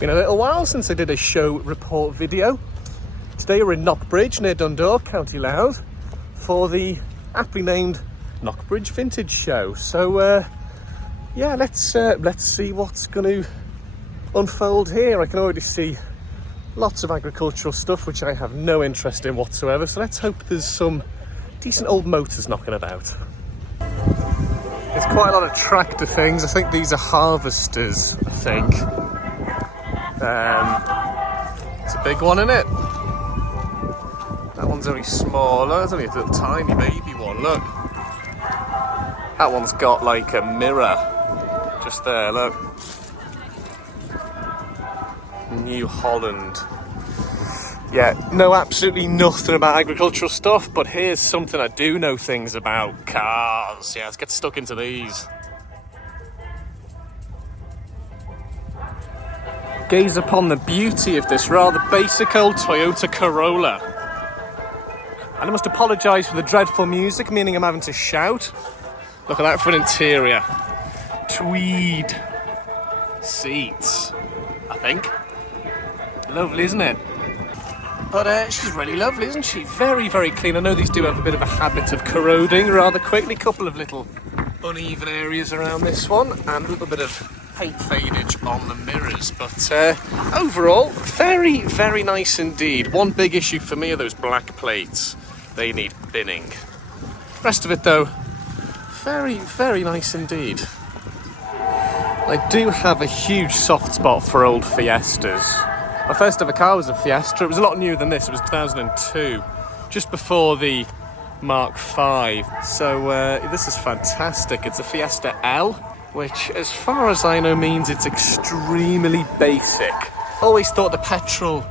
Been a little while since I did a show report video. Today we're in Knockbridge near Dundalk, County Louth, for the aptly named Knockbridge Vintage Show. So yeah, let's see what's going to unfold here. I can already see lots of agricultural stuff which I have no interest in whatsoever, so let's hope there's some decent old motors knocking about. There's quite a lot of tractor things. I think these are harvesters, I think. It's a big one, isn't it? That one's only smaller. It's only a little tiny baby one, look. That one's got like a mirror just there, look. New Holland. Yeah, know absolutely nothing about agricultural stuff, but here's something I do know things about. Cars. Yeah, let's get stuck into these. Gaze upon the beauty of this rather basic old Toyota Corolla. And I must apologise for the dreadful music, meaning I'm having to shout. Look at that for an interior. Tweed seats, I think. Lovely, isn't it? But she's really lovely, isn't she? Very, very clean. I know these do have a bit of a habit of corroding rather quickly. Couple of little uneven areas around this one, and a little bit of paint fadage on the mirrors. But overall, very, very nice indeed. One big issue for me are those black plates. They need binning. Rest of it, though, very, very nice indeed. I do have a huge soft spot for old Fiestas. My first ever car was a Fiesta. It was a lot newer than this. It was 2002, just before the Mark V. So this is fantastic. It's a Fiesta L, which, as far as I know, means it's extremely basic. Always thought the petrol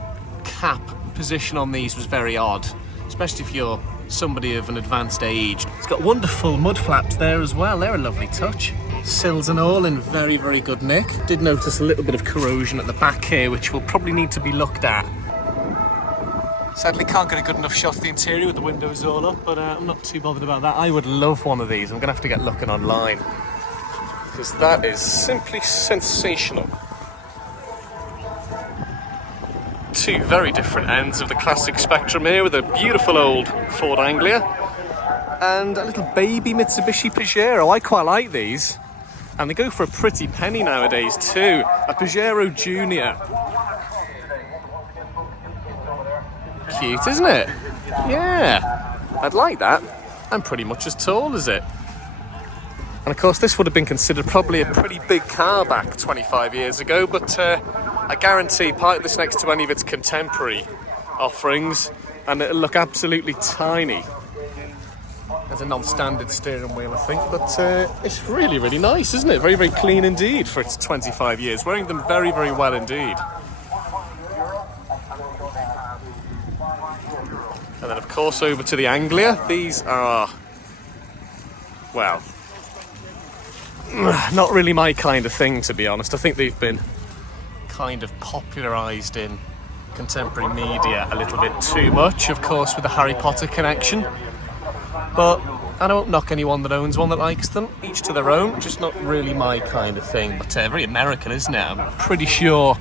cap position on these was very odd, especially if you're somebody of an advanced age. It's got wonderful mud flaps there as well. They're a lovely touch. Sills and all in very, very good nick. Did notice a little bit of corrosion at the back here, which will probably need to be looked at. Sadly can't get a good enough shot of the interior with the windows all up, but I'm not too bothered about that. I would love one of these. I'm gonna have to get looking online, because that is simply sensational. Two very different ends of the classic spectrum here, with a beautiful old Ford Anglia and a little baby Mitsubishi Pajero. I quite like these. And they go for a pretty penny nowadays too. A Pajero Junior. Cute, isn't it? Yeah, I'd like that. I'm pretty much as tall as it. And of course this would have been considered probably a pretty big car back 25 years ago, but I guarantee park this next to any of its contemporary offerings and it'll look absolutely tiny. There's a non-standard steering wheel, I think, but it's really, really nice, isn't it? Very, very clean indeed for its 25 years. Wearing them very, very well indeed. And then, of course, over to the Anglia. These are, well, not really my kind of thing, to be honest. I think they've been kind of popularised in contemporary media a little bit too much, of course, with the Harry Potter connection. But I don't knock anyone that owns one that likes them. Each to their own, just not really my kind of thing. But very American, isn't it? I'm pretty sure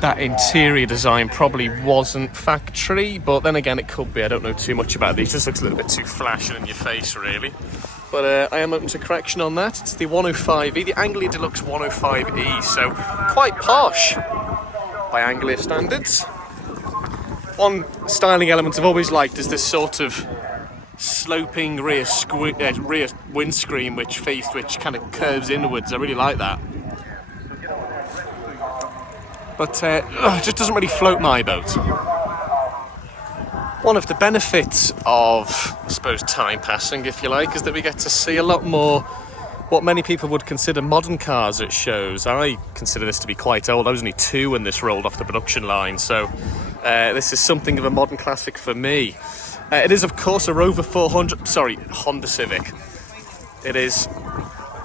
that interior design probably wasn't factory, but then again it could be. I don't know too much about these. Just looks a little bit too flashy in your face, really. But I am open to correction on that. It's the 105E, the Anglia Deluxe 105E, so quite posh by Anglia standards. One styling element I've always liked is this sort of sloping rear windscreen which kind of curves inwards. I really like that, but it just doesn't really float my boat. One of the benefits of, I suppose, time passing, if you like, is that we get to see a lot more what many people would consider modern cars at shows. I consider this to be quite old. I was only 2 when this rolled off the production line, so this is something of a modern classic for me. It is, of course, a Rover 400, sorry, Honda Civic. It is,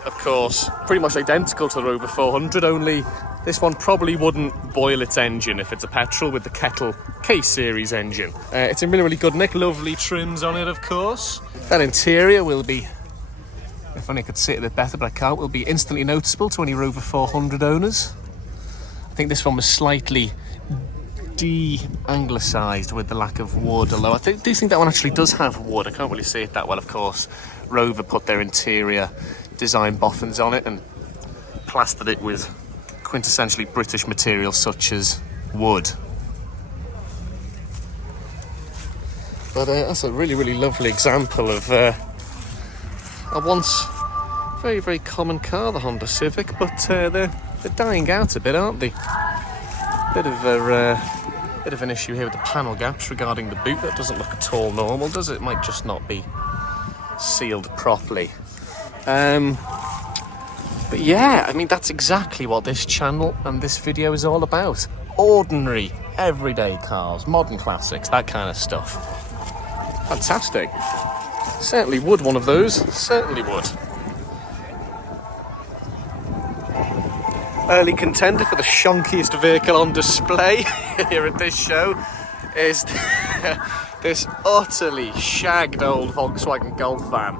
of course, pretty much identical to the Rover 400, only this one probably wouldn't boil its engine if it's a petrol with the Kettle K-Series engine. It's in really, really good nick, lovely trims on it, of course. That interior will be, if only I could see it a bit better, but I can't, will be instantly noticeable to any Rover 400 owners. think this one was slightly de-anglicised with the lack of wood, although I do think that one actually does have wood. I can't really see it that well, of course. Rover put their interior design boffins on it and plastered it with quintessentially British materials such as wood. But that's a really, really lovely example of a once very, very common car, the Honda Civic, but they're dying out a bit, aren't they? Bit of an issue here with the panel gaps regarding the boot. That doesn't look at all normal, does it? It might just not be sealed properly. But yeah, I mean, that's exactly what this channel and this video is all about. Ordinary, everyday cars, modern classics, that kind of stuff. Fantastic. Certainly would one of those. Certainly would. Early contender for the shonkiest vehicle on display here at this show is this utterly shagged old Volkswagen Golf van.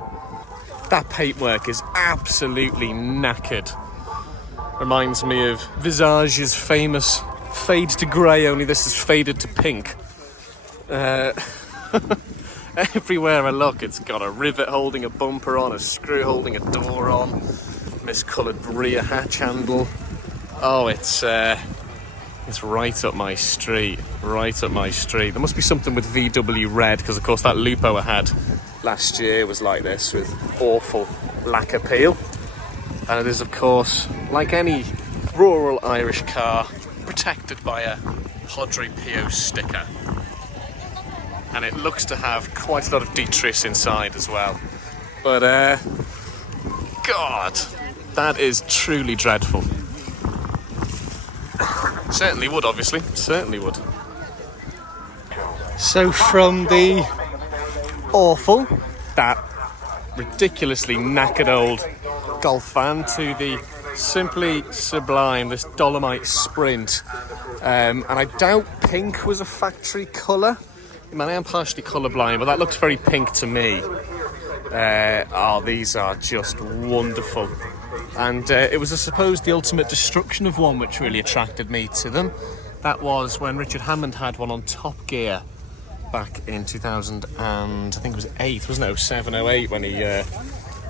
That paintwork is absolutely knackered. Reminds me of Visage's famous fade to grey, only this is faded to pink. Everywhere I look, it's got a rivet holding a bumper on, a screw holding a door on, miscoloured rear hatch handle. Oh, it's right up my street, right up my street. There must be something with VW red, because of course that Lupo I had last year was like this, with awful lack appeal. And it is, of course, like any rural Irish car, protected by a Padre Pio sticker. And it looks to have quite a lot of detritus inside as well. But, God, that is truly dreadful. Certainly would, obviously. Certainly would. So from the awful, that ridiculously knackered old Golf van, to the simply sublime, this Dolomite Sprint. And I doubt pink was a factory colour. I mean, I am partially colourblind, but that looks very pink to me. Oh, these are just wonderful. And it was, I suppose, the ultimate destruction of one which really attracted me to them. That was when Richard Hammond had one on Top Gear back in 2000 and I think it was 8, wasn't it? 07, 08, when he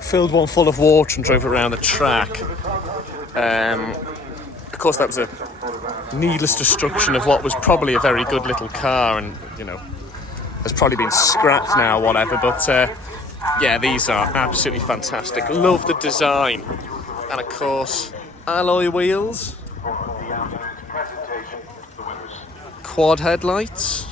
filled one full of water and drove it around the track. Of course, that was a needless destruction of what was probably a very good little car, and, you know, has probably been scrapped now, whatever. But yeah, these are absolutely fantastic. Love the design. And of course, alloy wheels, quad headlights,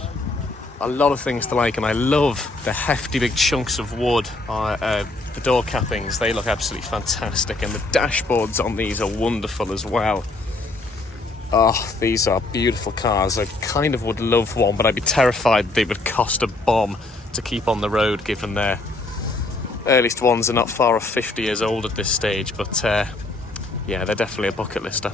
a lot of things to like, and I love the hefty big chunks of wood. The door cappings, they look absolutely fantastic, and the dashboards on these are wonderful as well. Oh, these are beautiful cars. I kind of would love one, but I'd be terrified they would cost a bomb to keep on the road, given their earliest ones are not far off 50 years old at this stage. But yeah, they're definitely a bucket lister.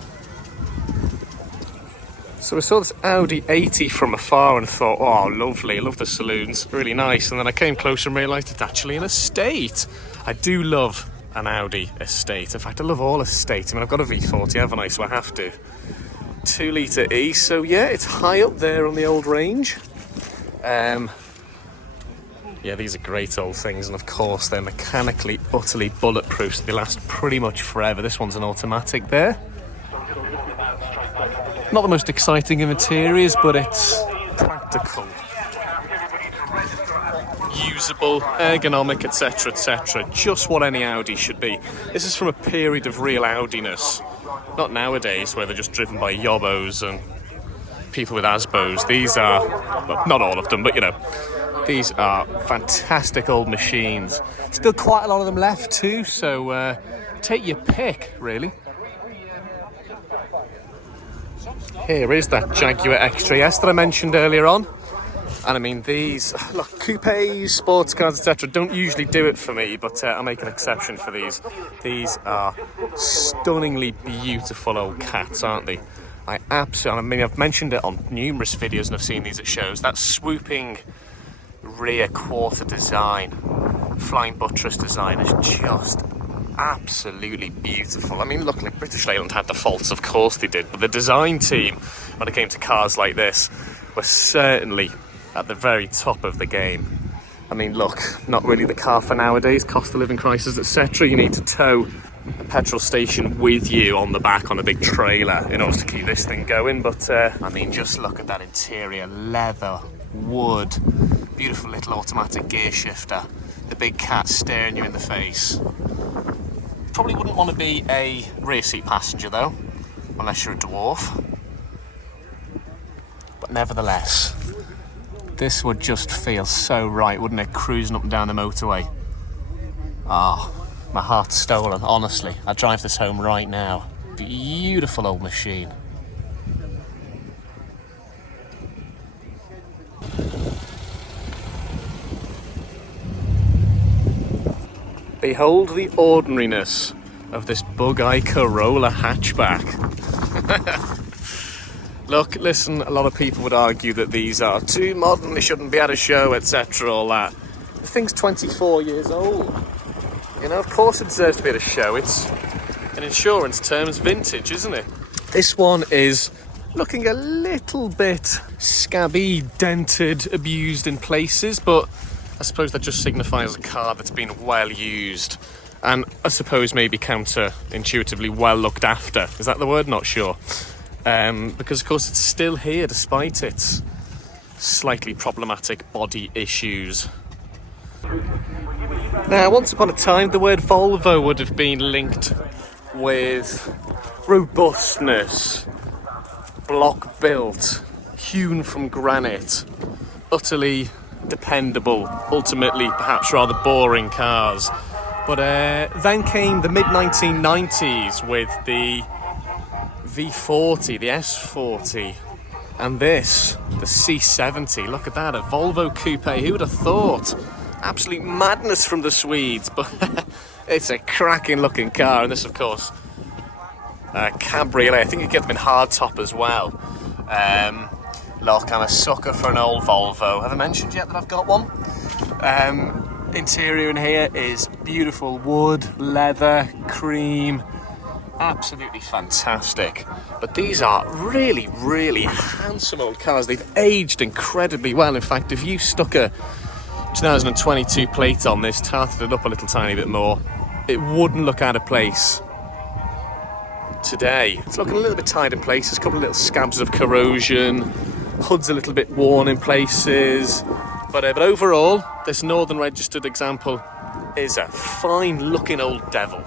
So I saw this Audi 80 from afar and thought, oh, lovely, I love the saloons, really nice. And then I came closer and realised it's actually an estate. I do love an Audi estate. In fact, I love all estates. I mean, I've got a V40, haven't I? So I have to. 2-litre E, so yeah, it's high up there on the old range. Yeah, these are great old things, and of course they're mechanically utterly bulletproof, so they last pretty much forever. This one's an automatic there. Not the most exciting of interiors, but it's practical, usable, ergonomic, etc, etc. Just what any Audi should be. This is from a period of real Audiness. Not nowadays, where they're just driven by yobbos and people with Asbos. These are, well, not all of them, but you know, these are fantastic old machines. Still quite a lot of them left too, so take your pick, really. Here is that Jaguar XJS that I mentioned earlier on. And I mean, these, look, coupes, sports cars, etc. don't usually do it for me, but I'll make an exception for these. These are stunningly beautiful old cats, aren't they? I mean, I've mentioned it on numerous videos and I've seen these at shows. That swooping rear quarter design, flying buttress design is just Absolutely beautiful. I mean, look, like British Leyland had the faults, of course they did, but the design team, when it came to cars like this, were certainly at the very top of the game. I mean, look, not really the car for nowadays, cost of living crisis, etc. You need to tow a petrol station with you on the back on a big trailer in order to keep this thing going. But I mean, just look at that interior: leather, wood, beautiful little automatic gear shifter, the big cat staring you in the face. Probably wouldn't want to be a rear seat passenger though, unless you're a dwarf. But nevertheless, this would just feel so right, wouldn't it, cruising up and down the motorway? Ah, my heart's stolen, honestly. I'd drive this home right now. Beautiful old machine. Behold the ordinariness of this bug-eye Corolla hatchback. Look, listen, a lot of people would argue that these are too modern, they shouldn't be at a show, etc., all that. The thing's 24 years old. You know, of course it deserves to be at a show. It's, in insurance terms, vintage, isn't it? This one is looking a little bit scabby, dented, abused in places, but I suppose that just signifies a car that's been well used and I suppose maybe counterintuitively well looked after. Is that the word? Not sure. Because of course it's still here despite its slightly problematic body issues. Now, once upon a time the word Volvo would have been linked with robustness, block built, hewn from granite, utterly dependable, ultimately perhaps rather boring cars. But then came the mid-1990s with the V40, the S40, and this, the C70. Look at that, a Volvo coupe. Who would have thought? Absolute madness from the Swedes, but it's a cracking looking car. And this, of course, cabriolet. I think you get them in hardtop as well. Look, I'm a sucker for an old Volvo. Have I mentioned yet that I've got one? Interior in here is beautiful wood, leather, cream. Absolutely fantastic. But these are really, really handsome old cars. They've aged incredibly well. In fact, if you stuck a 2022 plate on this, tarted it up a little tiny bit more, it wouldn't look out of place today. It's looking a little bit tied in places, a couple of little scabs of corrosion, hood's a little bit worn in places, but overall, this Northern registered example is a fine looking old devil.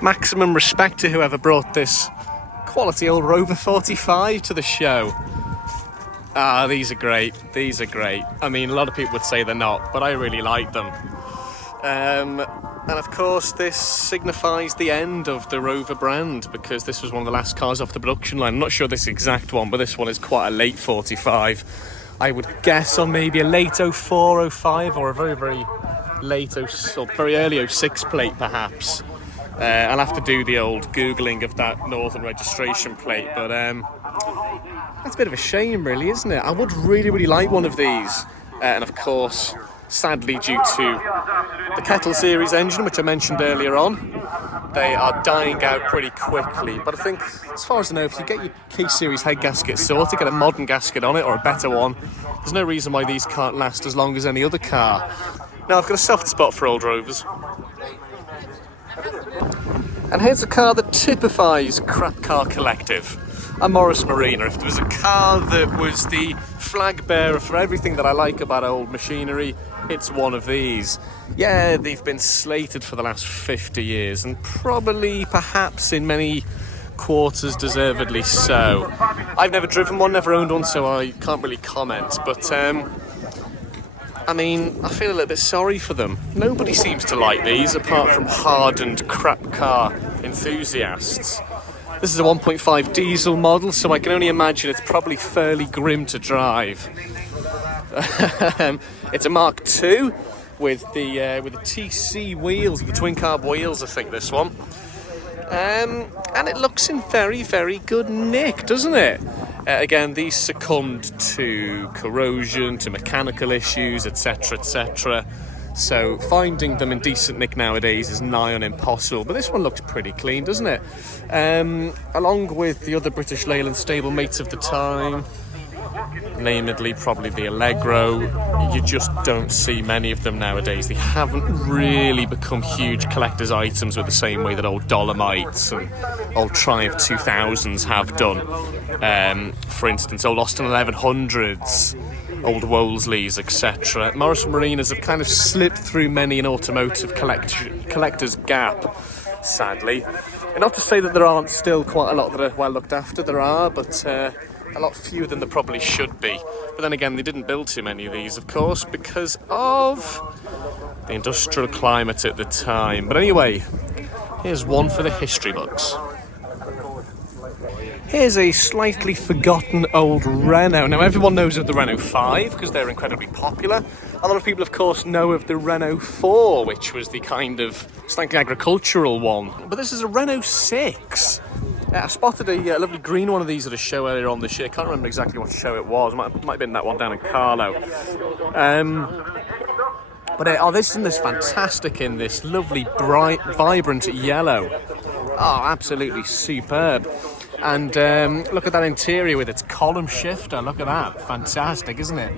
Maximum respect to whoever brought this quality old Rover 45 to the show. Ah, these are great. These are great. I mean, a lot of people would say they're not, but I really like them. And of course, this signifies the end of the Rover brand because this was one of the last cars off the production line. I'm not sure this exact one, but this one is quite a late 45. I would guess on maybe a late 04, 05, or a very, very late or very early 06 plate, perhaps. I'll have to do the old Googling of that Northern registration plate, but that's a bit of a shame, really, isn't it? I would really, really like one of these. And of course, sadly, due to the Kettle Series engine, which I mentioned earlier on, they are dying out pretty quickly. But I think, as far as I know, if you get your K Series head gasket sorted, get a modern gasket on it or a better one, there's no reason why these can't last as long as any other car. Now, I've got a soft spot for old Rovers. And here's a car that typifies crap car collective. A Morris Marina. If there was a car that was the flag bearer for everything that I like about old machinery, it's one of these. Yeah, they've been slated for the last 50 years, and probably, perhaps, in many quarters, deservedly so. I've never driven one, never owned one, so I can't really comment, but I mean, I feel a little bit sorry for them. Nobody seems to like these, apart from hardened crap car enthusiasts. This is a 1.5 diesel model, so I can only imagine it's probably fairly grim to drive. It's a Mark II with the TC wheels, the twin carb wheels, I think, this one. And it looks in very, very good nick, doesn't it? Again, these succumbed to corrosion, to mechanical issues, etc, etc. So finding them in decent nick nowadays is nigh on impossible. But this one looked pretty clean, doesn't it? Along with the other British Leyland stablemates of the time, namely probably the Allegro, you just don't see many of them nowadays. They haven't really become huge collector's items with the same way that old Dolomites and old Triumph 2000s have done. For instance, old Austin 1100s, old Wolseleys, etc. Morrison Marinas have kind of slipped through many an automotive collector's gap, sadly. And not to say that there aren't still quite a lot that are well looked after, there are, but a lot fewer than there probably should be. But then again, they didn't build too many of these, of course, because of the industrial climate at the time. But anyway, here's one for the history books. Here's a slightly forgotten old Renault. Now, everyone knows of the Renault 5 because they're incredibly popular. A lot of people, of course, know of the Renault 4, which was the kind of slightly agricultural one. But this is a Renault 6. I spotted a lovely green one of these at a show earlier on this year. I can't remember exactly what show it was. Might have been that one down in Carlo. But this isn't this fantastic in this lovely, bright, vibrant yellow. Oh, absolutely superb. And look at that interior with its column shifter. Look at that. Fantastic, isn't it?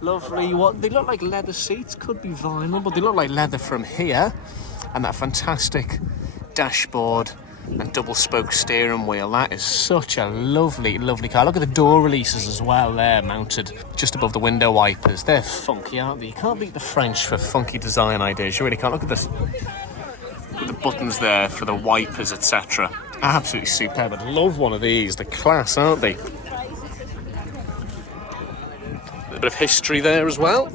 Lovely. What they look like leather seats, could be vinyl, but they look like leather from here. And that fantastic dashboard and double spoke steering wheel. That is such a lovely, lovely car. Look at the door releases as well there, mounted just above the window wipers. They're funky, aren't they? You can't beat the French for funky design ideas. You really can't. Look at this. With the buttons there for the wipers, etc. Absolutely superb. I'd love one of these. They're class, aren't they? A bit of history there as well.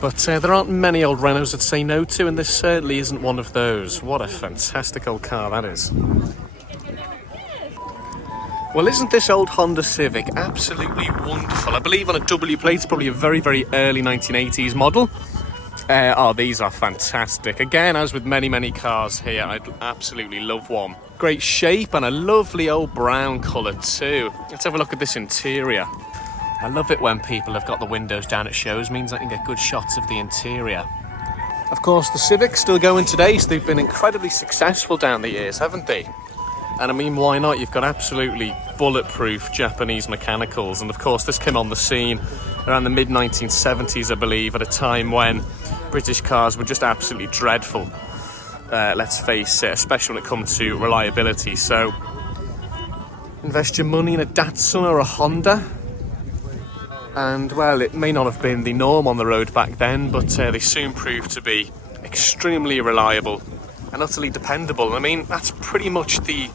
But there aren't many old Renaults that say no to, and this certainly isn't one of those. What a fantastic old car that is. Well, isn't this old Honda Civic absolutely wonderful? I believe on a W plate, it's probably a very, very early 1980s model. Oh, these are fantastic. Again, as with many, many cars here, I'd absolutely love one. Great shape and a lovely old brown colour too. Let's have a look at this interior. I love it when people have got the windows down at shows. Means I can get good shots of the interior. Of course, the Civic's still going today, so they've been incredibly successful down the years, haven't they? And I mean, why not? You've got absolutely bulletproof Japanese mechanicals. And of course, this came on the scene around the mid-1970s, I believe, at a time when British cars were just absolutely dreadful. Let's face it, especially when it comes to reliability. So, invest your money in a Datsun or a Honda. And, well, it may not have been the norm on the road back then, but they soon proved to be extremely reliable and utterly dependable. I mean, that's pretty much the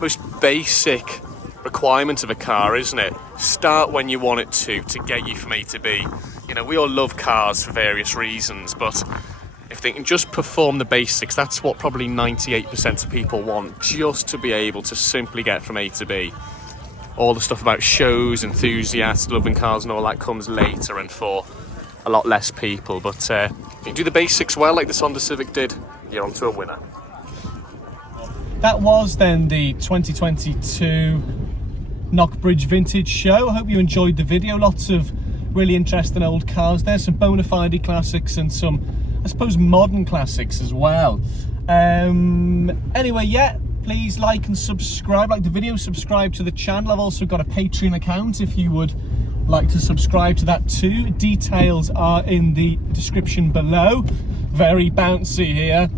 most basic requirement of a car, isn't it? Start when you want it to get you from A to B. You know, we all love cars for various reasons, but if they can just perform the basics, that's what probably 98% of people want, just to be able to simply get from A to B. All the stuff about shows, enthusiasts, loving cars and all that comes later and for a lot less people. But if you do the basics well, like this Honda Civic did, you're onto a winner. That was then the 2022 Knockbridge Vintage Show. I hope you enjoyed the video. Lots of really interesting old cars there. Some bona fide classics and some, I suppose, modern classics as well. Anyway, yeah. Please like and subscribe, like the video, subscribe to the channel. I've also got a Patreon account if you would like to subscribe to that too. Details are in the description below. Very bouncy here.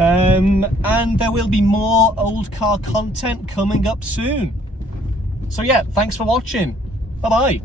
And there will be more old car content coming up soon. So yeah, thanks for watching. Bye-bye.